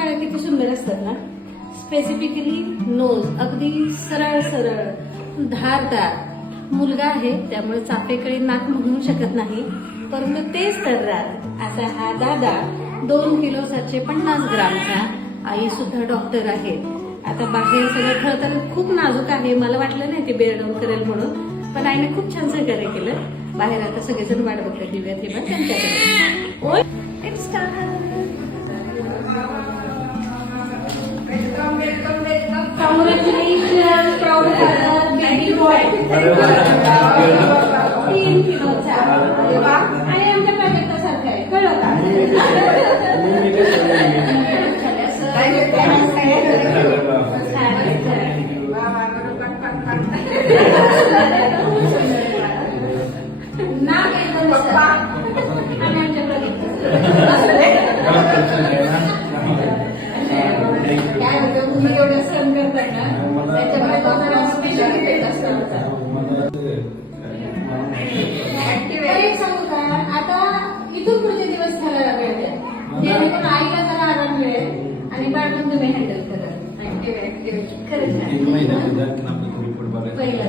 बाळ किती सुंदर असतात ना. स्पेसिफिकली नोज अगदी सरळ सरळ धारदार. मुलगा आहे त्यामुळे चाफेकडे नाक म्हणू शकत नाही, परंतु तेच तर्रार असा हा दादा 2 किलो 750 ग्रामचा. आई सुद्धा डॉक्टर आहे. आता बाहेर सगळं खरं तर खूप नाजूक आहे. मला वाटलं नाही ते बेअर डाऊन करेल म्हणून, पण आईने खूप छान सहकार्य केलं. बाहेर आता सगळेजण वाट बघतात दिव्या तेव्हा त्यांच्याकडे. ओय it's Congratulations, proud father, baby boy. 3 किलोचा. अरे वा. आणि आमच्या प्राजक्तासारखं आहे, कळलं का? नाक एकदम आणि आमच्या काय होतं, तुम्ही एवढं सण करताय ना, त्याच्यामुळे तुम्हाला स्पेशल इफेक्ट असतात. सांगू का, आता इथून पुढचे दिवस झाला मिळते, जेणेकरून आईला जरा आराम मिळेल आणि बाळगून तुम्ही हँडल कराल. खरंच पहिला